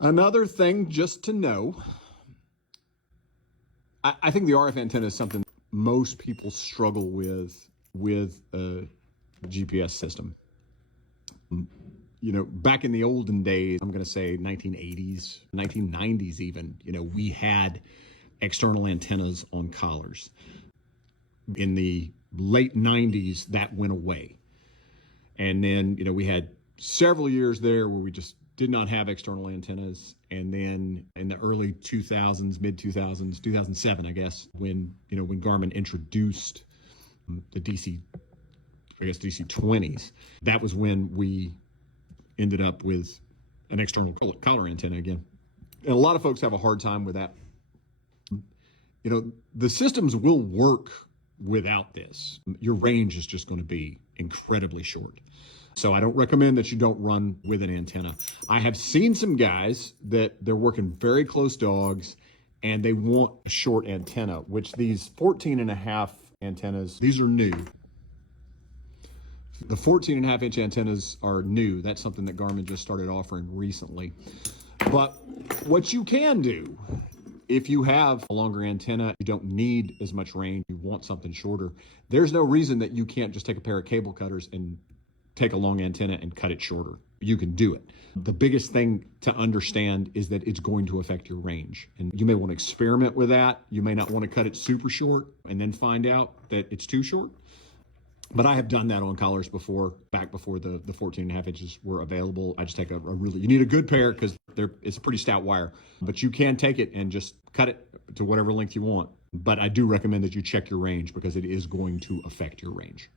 Another thing just to know, I think the RF antenna is something most people struggle with a GPS system. You know, back in the olden days, I'm going to say 1980s, 1990s even, you know, we had external antennas on collars. In the late 90s, that went away. And then, you know, we had several years there where we just did not have external antennas. And then in the early 2000s, mid 2000s, 2007, I guess, when Garmin introduced the DC 20s, that was when we ended up with an external collar antenna again. And a lot of folks have a hard time with that. You know, the systems will work without this. Your range is just going to be incredibly short. So I don't recommend that you don't run with an antenna. I have seen some guys that they're working very close dogs and they want a short antenna, which these 14.5 antennas, these are new. The 14.5-inch antennas are new. That's something that Garmin just started offering recently. But what you can do, if you have a longer antenna, you don't need as much range, you want something shorter, there's no reason that you can't just take a pair of cable cutters and take a long antenna and cut it shorter. You can do it. The biggest thing to understand is that it's going to affect your range. And you may want to experiment with that. You may not want to cut it super short and then find out that it's too short. But I have done that on collars before, back before the 14.5 inches were available. I just take you need a good pair because it's a pretty stout wire, but you can take it and just cut it to whatever length you want. But I do recommend that you check your range because it is going to affect your range.